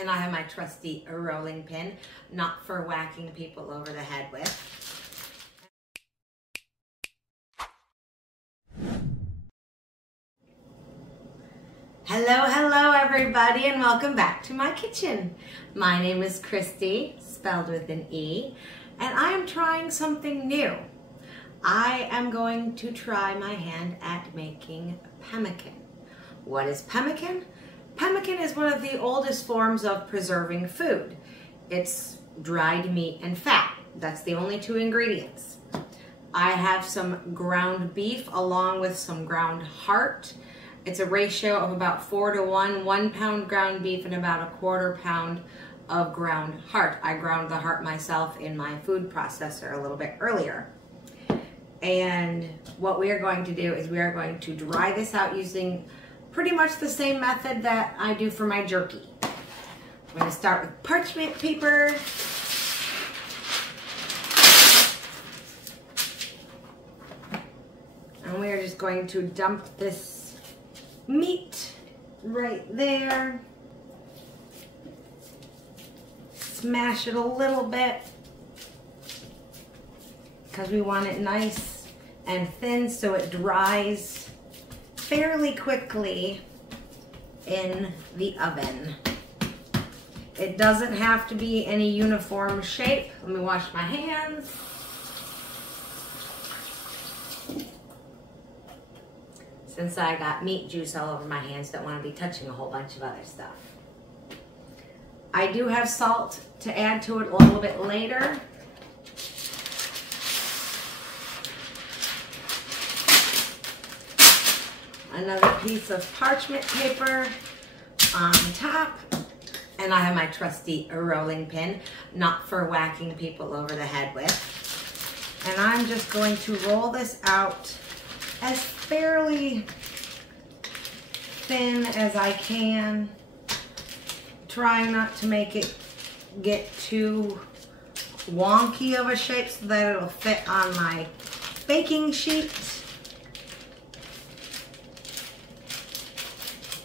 And I have my trusty rolling pin, not for whacking people over the head with. Hello everybody, and welcome back to my kitchen. My name is Christy, spelled with an E, and I am trying something new. I am going to try my hand at making pemmican. What is pemmican? Pemmican is one of the oldest forms of preserving food. It's dried meat and fat. That's the only two ingredients. I have some ground beef along with some ground heart. It's a ratio of about 4 to 1 pound ground beef and about a 1/4 pound of ground heart. I ground the heart myself in my food processor a little bit earlier. And what we are going to do is we are going to dry this out using pretty much the same method that I do for my jerky. I'm going to start with parchment paper. And we are just going to dump this meat right there. Smash it a little bit because we want it nice and thin so it dries fairly quickly in the oven. It doesn't have to be any uniform shape. Let me wash my hands. Since I got meat juice all over my hands, don't want to be touching a whole bunch of other stuff. I do have salt to add to it a little bit later. Another piece of parchment paper on top. And I have my trusty rolling pin, not for whacking people over the head with. And I'm just going to roll this out as fairly thin as I can. Try not to make it get too wonky of a shape so that it'll fit on my baking sheet.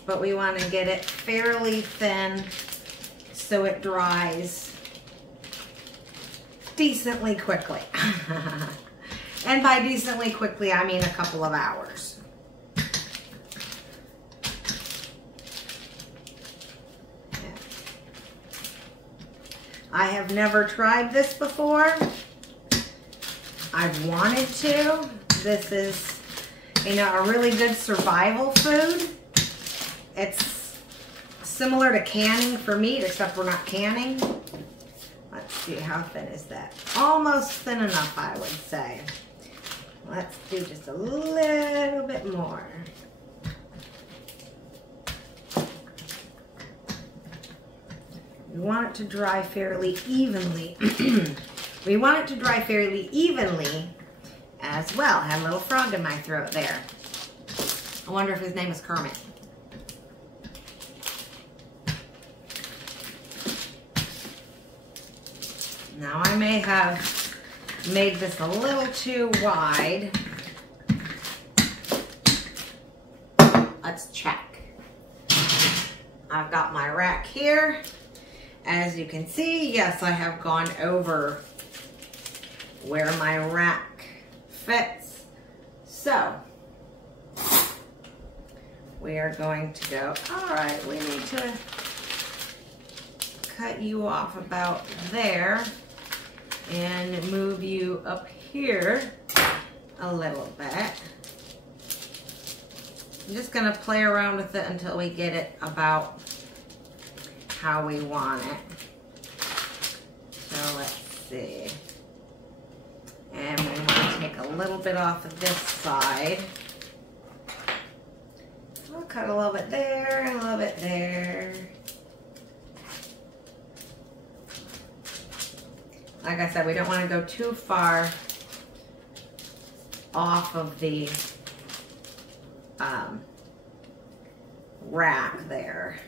But we want to get it fairly thin so it dries decently quickly. And by decently quickly, I mean a couple of hours. I have never tried this before. I've wanted to. This is, a really good survival food. It's similar to canning for meat, except we're not canning. Let's see, how thin is that? Almost thin enough, I would say. Let's do just a little bit more. We want it to dry fairly evenly. We want it to dry fairly evenly as well. I had a little frog in my throat there. I wonder if his name is Kermit. Now I may have made this a little too wide. Let's check. I've got my rack here. As you can see, yes, I have gone over where my rack fits. So, we are going to go, all right, we need to cut you off about there and move you up here a little bit. I'm just gonna play around with it until we get it about how we want it. So let's see. And we want to take a little bit off of this side. We'll cut a little bit there and a little bit there. Like I said, we don't want to go too far off of the rack there.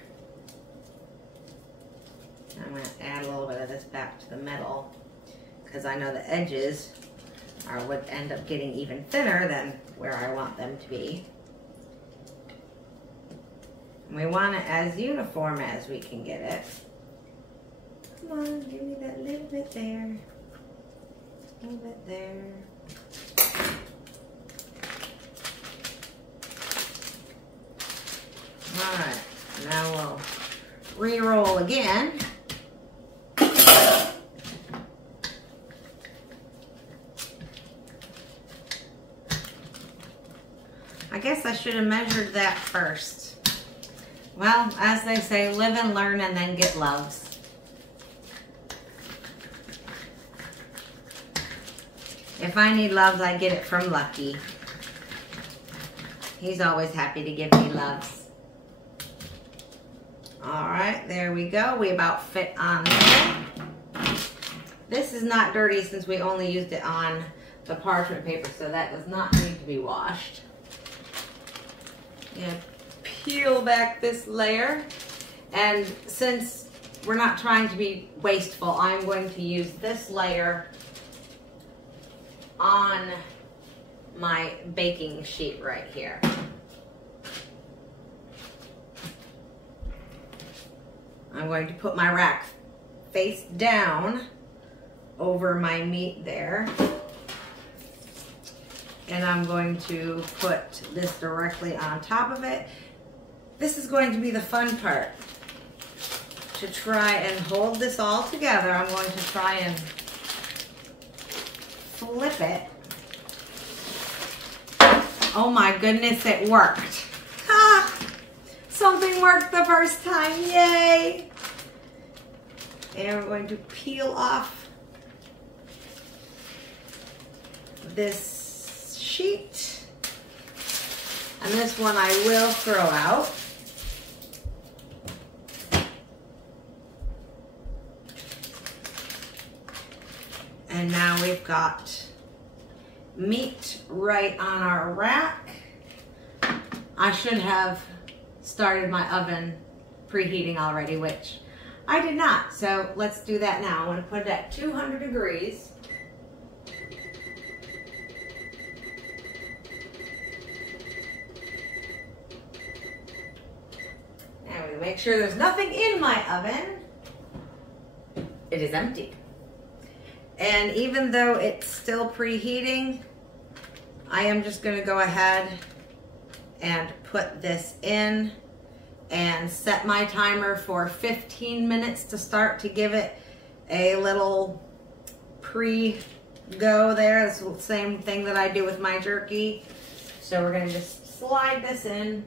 I'm going to add a little bit of this back to the middle because I know the edges would end up getting even thinner than where I want them to be. And we want it as uniform as we can get it. Come on, give me that little bit there. A little bit there. All right, now we'll re-roll again. I guess I should have measured that first. Well, as they say, live and learn and then get loves. If I need loves, I get it from Lucky. He's always happy to give me loves. All right, there we go. We about fit on there. This is not dirty since we only used it on the parchment paper, so that does not need to be washed. And peel back this layer, and since we're not trying to be wasteful, I'm going to use this layer on my baking sheet right here. I'm going to put my rack face down over my meat there. And I'm going to put this directly on top of it. This is going to be the fun part. To try and hold this all together, I'm going to try and flip it. Oh my goodness, it worked. Ah, something worked the first time, yay! And we're going to peel off this sheet, and this one I will throw out. And now we've got meat right on our rack. I should have started my oven preheating already, which I did not, so let's do that now. I'm going to put it at 200 degrees. Make sure there's nothing in my oven. It is empty. And even though it's still preheating, I am just going to go ahead and put this in and set my timer for 15 minutes to start, to give it a little pre-go there. It's the same thing that I do with my jerky. So we're going to just slide this in.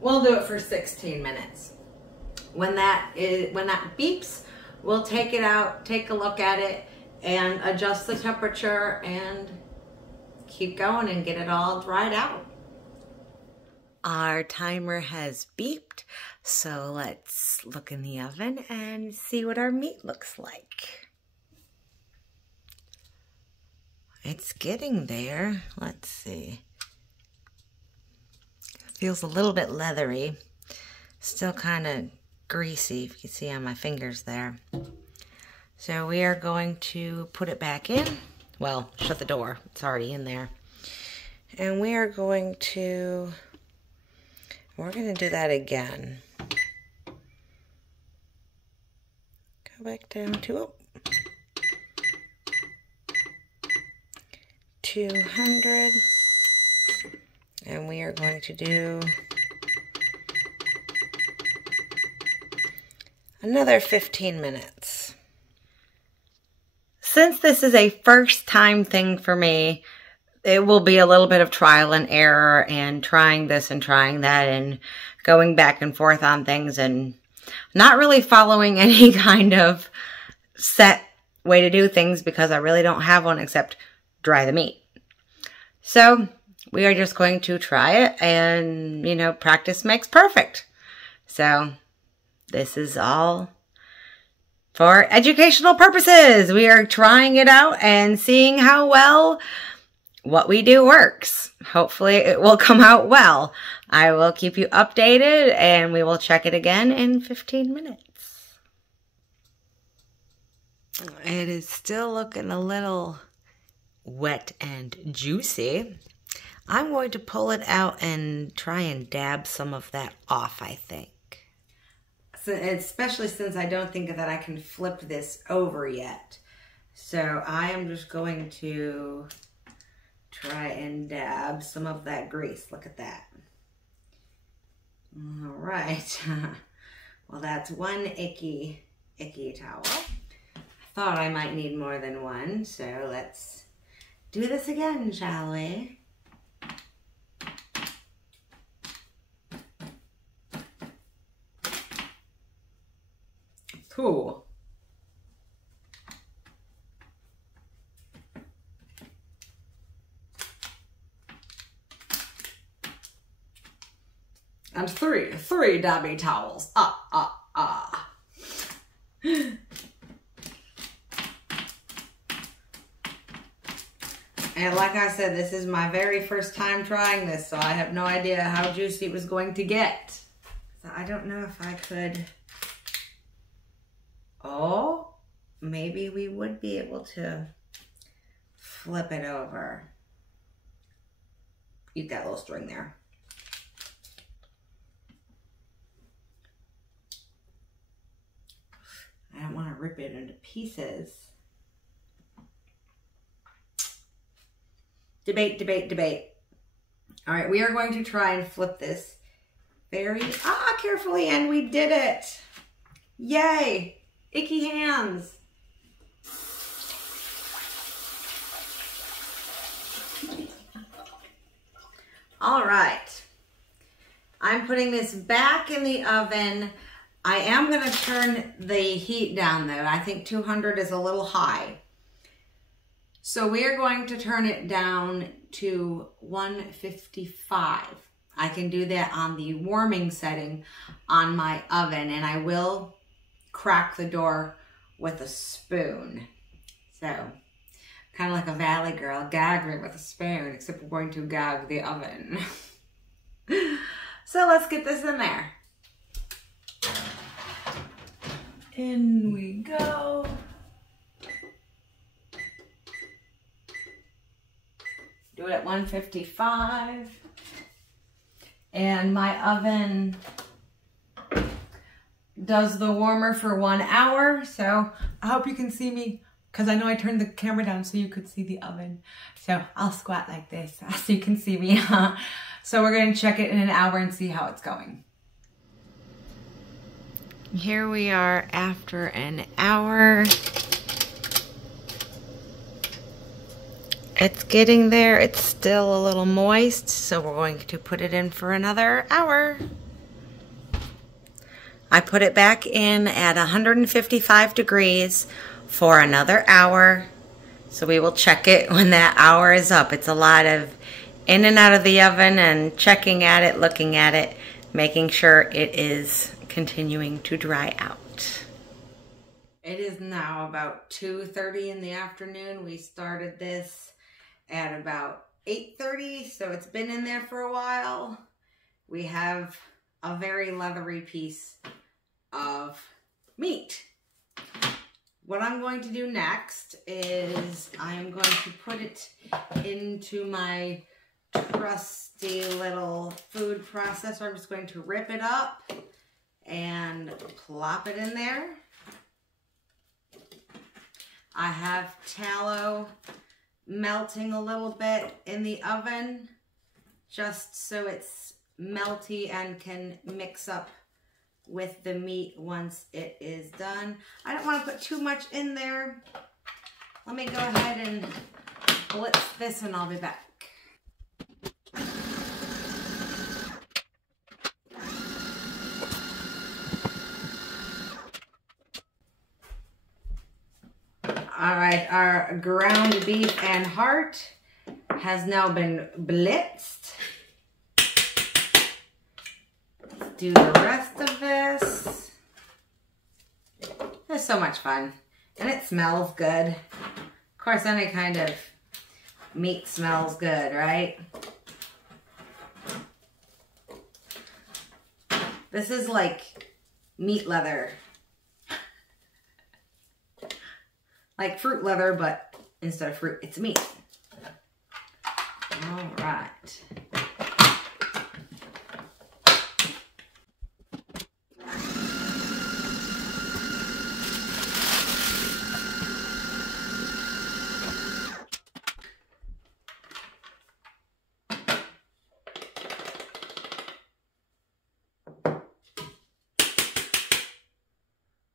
We'll do it for 16 minutes. When that beeps, we'll take it out, take a look at it, and adjust the temperature and keep going and get it all dried out. Our timer has beeped, so let's look in the oven and see what our meat looks like. It's getting there. Let's see. Feels a little bit leathery, still kind of greasy, if you can see on my fingers there. So we are going to put it back in. Well, shut the door, it's already in there. And we are going to do that again. Go back down to 200. And we are going to do another 15 minutes. Since this is a first time thing for me, it will be a little bit of trial and error and trying this and trying that and going back and forth on things and not really following any kind of set way to do things because I really don't have one except dry the meat. So we are just going to try it, and, you know, practice makes perfect. So this is all for educational purposes. We are trying it out and seeing how well what we do works. Hopefully it will come out well. I will keep you updated, and we will check it again in 15 minutes. It is still looking a little wet and juicy. I'm going to pull it out and try and dab some of that off, I think. So, especially since I don't think that I can flip this over yet. So I am just going to try and dab some of that grease. Look at that. All right. Well, that's one icky towel. I thought I might need more than one, so let's do this again, shall we? Cool. And three dabby towels. And like I said, this is my very first time trying this, so I have no idea how juicy it was going to get. So I don't know if I could... Oh, maybe we would be able to flip it over. Eat that little string there. I don't want to rip it into pieces. Debate, debate, debate. All right, we are going to try and flip this very carefully, and we did it. Yay. Icky hands. All right. I'm putting this back in the oven. I am going to turn the heat down though. I think 200 is a little high. So we are going to turn it down to 155. I can do that on the warming setting on my oven, and I will crack the door with a spoon. So, kind of like a valley girl, gag me with a spoon, except we're going to gag the oven. So let's get this in there. In we go. Do it at 155. And my oven does the warmer for 1 hour. So I hope you can see me, because I know I turned the camera down so you could see the oven. So I'll squat like this so you can see me. So we're going to check it in an hour and see how it's going. Here we are after an hour. It's getting there. It's still a little moist, so we're going to put it in for another hour. I put it back in at 155 degrees for another hour. So we will check it when that hour is up. It's a lot of in and out of the oven and checking at it, looking at it, making sure it is continuing to dry out. It is now about 2:30 in the afternoon. We started this at about 8:30, so it's been in there for a while. We have a very leathery piece of meat. What I'm going to do next is I'm going to put it into my trusty little food processor. I'm just going to rip it up and plop it in there. I have tallow melting a little bit in the oven just so it's melty and can mix up with the meat once it is done. I don't want to put too much in there. Let me go ahead and blitz this and I'll be back. All right, our ground beef and heart has now been blitzed. Let's do the rest of this. It's so much fun, and it smells good. Of course, any kind of meat smells good, right? This is like meat leather. Like fruit leather, but instead of fruit, it's meat. All right. right.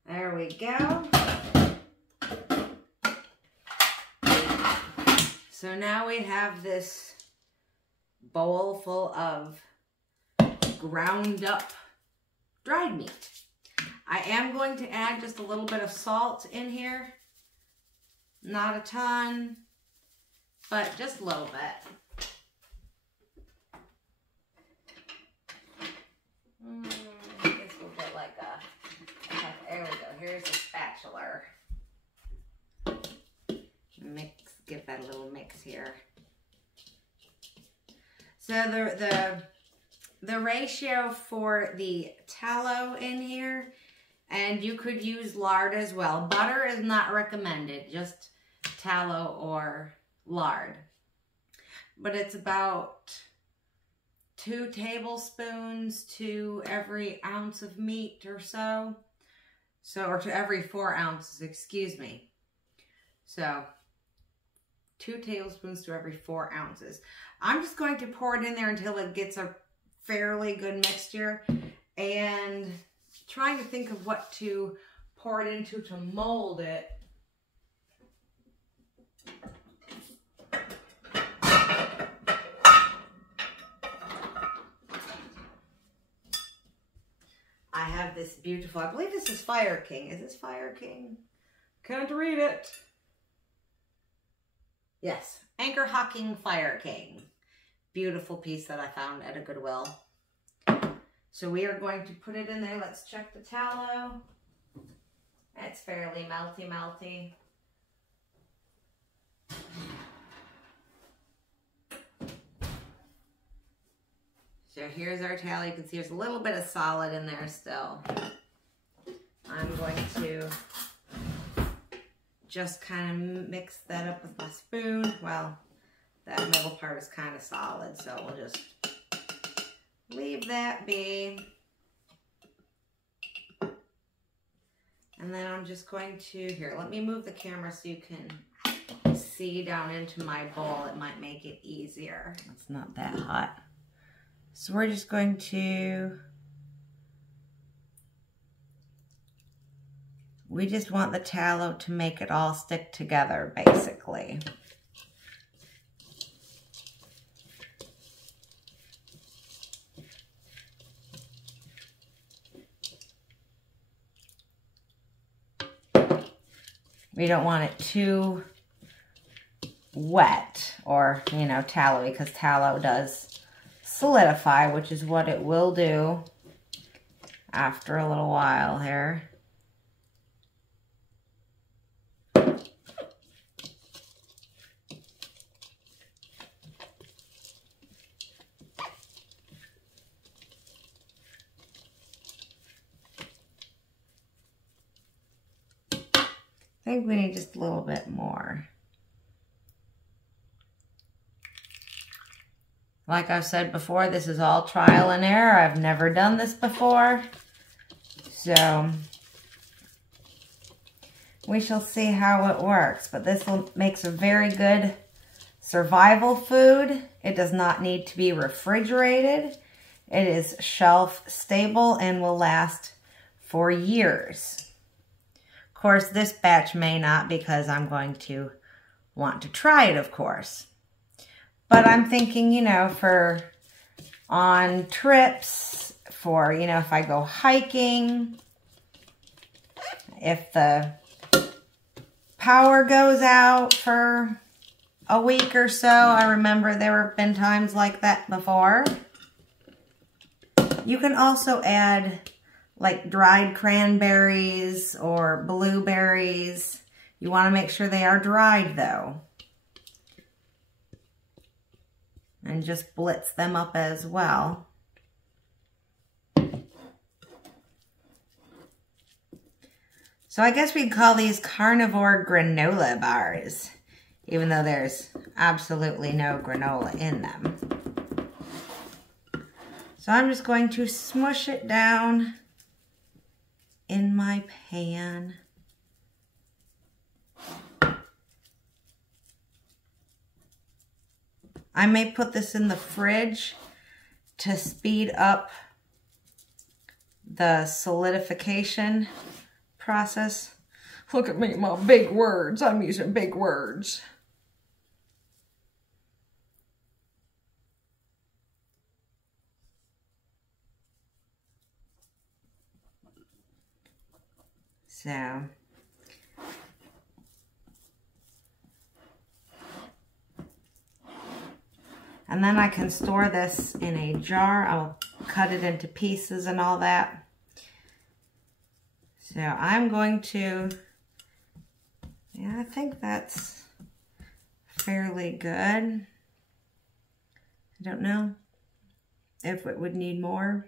There we go. So now we have this bowl full of ground up dried meat. I am going to add just a little bit of salt in here. Not a ton, but just a little bit. This will get like there we go. Here's a spatula. Give that a little mix here. So the ratio for the tallow in here, and you could use lard as well. Butter is not recommended, just tallow or lard. But it's about 2 tablespoons to every ounce of meat or so. Or to every 4 ounces, excuse me. So 2 tablespoons to every 4 ounces. I'm just going to pour it in there until it gets a fairly good mixture, and trying to think of what to pour it into to mold it. I have this beautiful, I believe this is Fire King. Is this Fire King? Can't read it. Yes, Anchor Hocking Fire King. Beautiful piece that I found at a Goodwill. So we are going to put it in there. Let's check the tallow. It's fairly melty. So here's our tallow. You can see there's a little bit of solid in there still. I'm going to just kind of mix that up with my spoon. Well, that middle part is kind of solid, so we'll just leave that be. And then I'm just going to, here, let me move the camera so you can see down into my bowl. It might make it easier. It's not that hot. So we're just going to, we just want the tallow to make it all stick together, basically. We don't want it too wet or, you know, tallowy, because tallow does solidify, which is what it will do after a little while here. I think we need just a little bit more. Like I've said before, this is all trial and error. I've never done this before. So we shall see how it works. But this makes a very good survival food. It does not need to be refrigerated. It is shelf stable and will last for years. Of course, this batch may not, because I'm going to want to try it, of course. But I'm thinking, you know, for on trips, for, you know, if I go hiking, if the power goes out for a week or so. I remember there have been times like that before. You can also add like dried cranberries or blueberries. You want to make sure they are dried though. And just blitz them up as well. So I guess we'd call these carnivore granola bars, even though there's absolutely no granola in them. So I'm just going to smush it down in my pan. I may put this in the fridge to speed up the solidification process. Look at me, my big words. I'm using big words. So, and then I can store this in a jar. I'll cut it into pieces and all that. So I'm going to, yeah, I think that's fairly good. I don't know if it would need more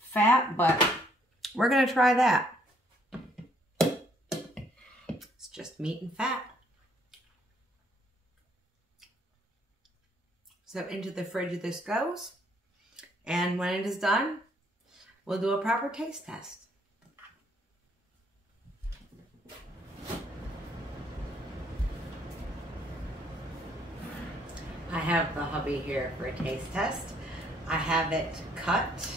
fat, but we're going to try that. It's just meat and fat. So into the fridge this goes. And when it is done, we'll do a proper taste test. I have the hubby here for a taste test. I have it cut.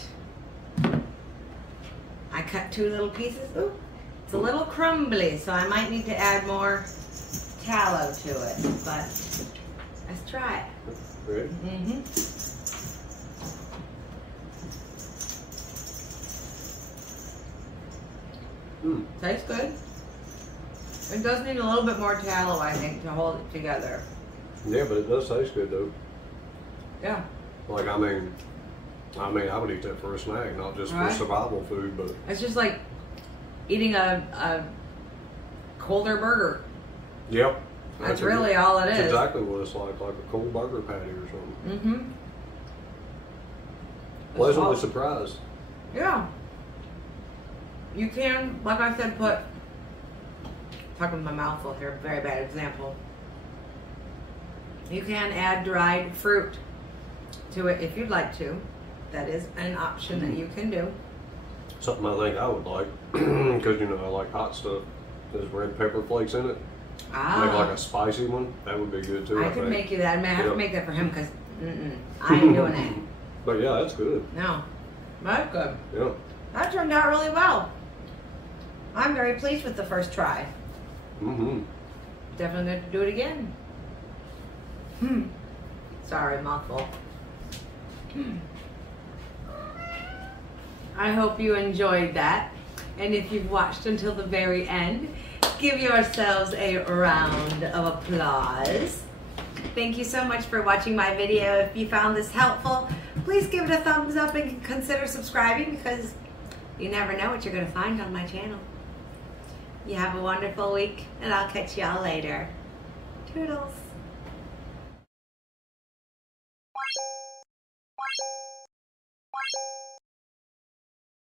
I cut 2 little pieces. Ooh, it's a little crumbly, so I might need to add more tallow to it, but let's try it. Ready? Mm-hmm. Tastes good. It does need a little bit more tallow, I think, to hold it together. Yeah, but it does taste good though. Yeah. Like, I mean, I would eat that for a snack, not just for survival food, but it's just like eating a colder burger. Yep. That's really all it is. That's exactly what it's like a cold burger patty or something. Mm-hmm. Pleasantly surprised. Yeah. You can, like I said, talking with my mouth full here, very bad example. You can add dried fruit to it if you'd like to. That is an option that you can do. Something I think I would like, because you know I like hot stuff. There's red pepper flakes in it. Ah. Make like a spicy one. That would be good too. I could make you that. I mean, I have to make that for him because I ain't doing it. But yeah, that's good. No, that's good. Yeah. That turned out really well. I'm very pleased with the first try. Mm-hmm. Definitely going to do it again. Sorry, mouthful. I hope you enjoyed that. And if you've watched until the very end, give yourselves a round of applause. Thank you so much for watching my video. If you found this helpful, please give it a thumbs up and consider subscribing because you never know what you're going to find on my channel. You have a wonderful week, and I'll catch y'all later. Toodles.